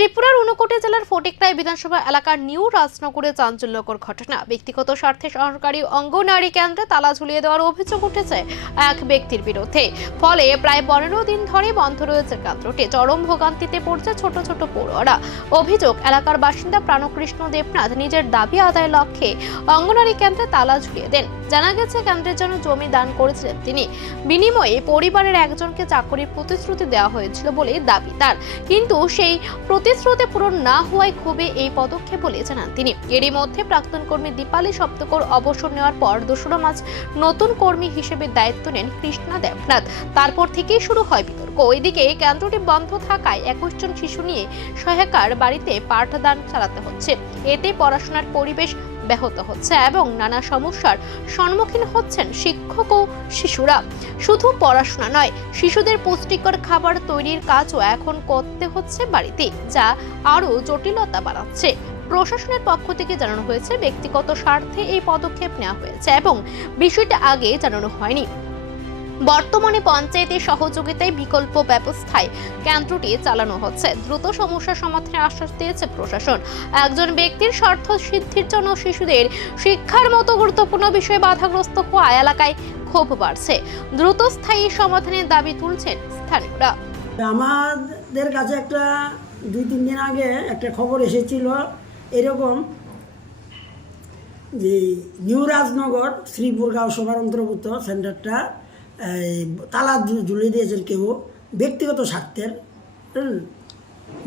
ত্রিপুরার ঊনকোটি জেলার ফটিকরাই বিধানসভা এলাকার নিউ রাজনগরে চাঞ্চল্যকর ঘটনা। ব্যক্তিগত স্বার্থে সরকারি অঙ্গনারী কেন্দ্রে তালা ঝুলিয়ে দেওয়ার অভিযোগ উঠেছে এক ব্যক্তির বিরুদ্ধে। ফলে প্রায় 15 দিন ধরে বন্ধ রয়েছে কেন্দ্রটি। চরম ভোগান্তিতে পড়ছে ছোট ছোট পড়ুয়ারা। অভিযোগ, এলাকার বাসিন্দা প্রাণকৃষ্ণ দেবনাথ নিজের দাবি আদায়ের লক্ষ্যে অঙ্গনারী কেন্দ্রে তালা ঝুলিয়ে দেন। জানা গেছে, কেন্দ্রের জন্য জমি দান করেছিলেন তিনি। বিনিময়ে পরিবারের একজনকে চাকরির প্রতিশ্রুতি দেওয়া হয়েছিল বলে দাবি তার, কিন্তু সেই প্রতিশ্রুতি পূরণ না হওয়ায় ক্ষোভে এই পদক্ষেপ বলে জানান তিনি। এরই মধ্যে প্রাক্তন কর্মী দীপালি সপ্তকর অবসর নেওয়ার পর 2রা মার্চ নতুন কর্মী হিসেবে দায়িত্ব নেন কৃষ্ণা দেবনাথ। তারপর থেকেই শুরু হয় বিতর্ক। ওইদিকে কেন্দ্রটি বন্ধ থাকায় 21 জন শিশু নিয়ে সহায়কার বাড়িতে পাঠদান চালাতে হচ্ছে। এতে পড়াশোনার পরিবেশ ব্যাহত হচ্ছে এবং নানা সমস্যার সম্মুখীন হচ্ছেন শিক্ষক ও শিশুরা। শুধু পড়াশোনা নয়, শিশুদের পুষ্টিকর খাবার তৈরির কাজও এখন করতে হচ্ছে বাড়িতে, যা আরো জটিলতা বাড়াচ্ছে। প্রশাসনের পক্ষ থেকে জানানো হয়েছে, ব্যক্তিগত স্বার্থে এই পদক্ষেপ নেওয়া হয়েছে এবং বিষয়টা আগে জানানো হয়নি। বর্তমানে পঞ্চায়েতের সহযোগিতায় বিকল্প ব্যবস্থায় কেন্দ্রটি চালানো হচ্ছে। দ্রুত সমস্যা সমাধানের আশ্বাস দিয়েছে প্রশাসন। একজন ব্যক্তির স্বার্থ সিদ্ধির জন্য শিশুদের শিক্ষার মতো গুরুত্বপূর্ণ বিষয়ে বাধাগ্রস্ত হওয়া এলাকায় ক্ষোভ বাড়ছে। দ্রুত স্থায়ী সমাধানের দাবি তুলছেন স্থানীয়রা। আমাদের কাছে একটা 2-3 দিন আগে একটা খবর এসেছিল এরকম যে নিউ রাজনগর শ্রীপুরগাঁও সভার অন্তর্ভুক্ত সেন্টারটা তালা ঝুলিয়ে দিয়েছেন কেউ ব্যক্তিগত স্বার্থের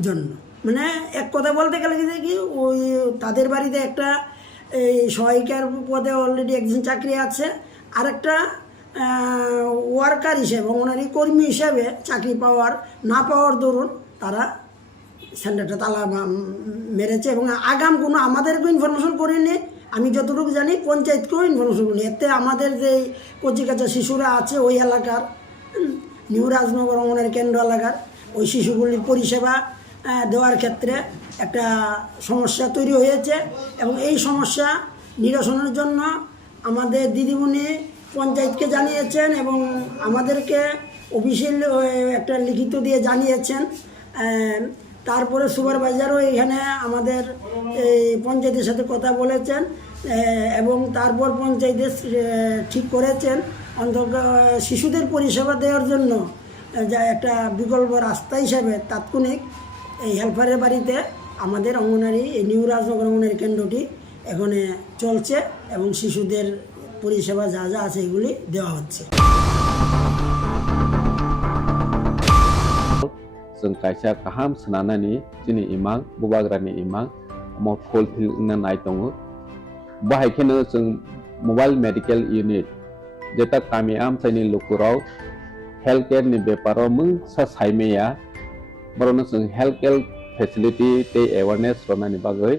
জন্য। মানে এক কথা বলতে গেলে কি, ওই তাদের বাড়িতে একটা সহায়িকার পদে অলরেডি একজন চাকরি আছে, আর একটা ওয়ার্কার হিসেবে অঙ্গনারী কর্মী হিসেবে চাকরি না পাওয়ার দরুন তারা সেন্টারটা তালা মেরেছে। এবং আগাম কোনো আমাদেরকেও ইনফরমেশন করেনি। আমি যতটুকু জানি পঞ্চায়েতকেও ইনফরমেশন করিনি। এতে আমাদের যে কচিকাচা শিশুরা আছে ওই এলাকার নিউ রাজনগর অঙ্গনারী কেন্দ্র এলাকার ওই শিশুগুলির পরিষেবা দেওয়ার ক্ষেত্রে একটা সমস্যা তৈরি হয়েছে। এবং এই সমস্যা নিরসনের জন্য আমাদের দিদিমণি পঞ্চায়েতকে জানিয়েছেন এবং আমাদেরকে অফিসিয়াল একটা লিখিত দিয়ে জানিয়েছেন। তারপরে সুপারভাইজারও এখানে আমাদের এই পঞ্চায়েতের সাথে কথা বলেছেন এবং তারপর পঞ্চায়েতে ঠিক করেছেন অন্তত শিশুদের পরিষেবা দেওয়ার জন্য যা একটা বিকল্প রাস্তা হিসেবে তাৎক্ষণিক এই হেল্পারের বাড়িতে আমাদের অঙ্গনারী এই নিউ রাজনগর অঙ্গনারী কেন্দ্রটি এখানে চলছে এবং শিশুদের পরিষেবা যা যা আছে এগুলি দেওয়া হচ্ছে। जों कायसा गाहाम सोनानै जोंनि इमां बुबाग्रानि इमां फुलफिल नाय दङ। बाहायखेनो जों मबाइल मेडिकेल इउनिट जेता कामियाम साइनि लुकुराव हेल्थ केयर नि बेपाराव मुं साइमेया बरनो जों हेल्थ केयर फेसिलिटी ते एवारनेस रनानि बागै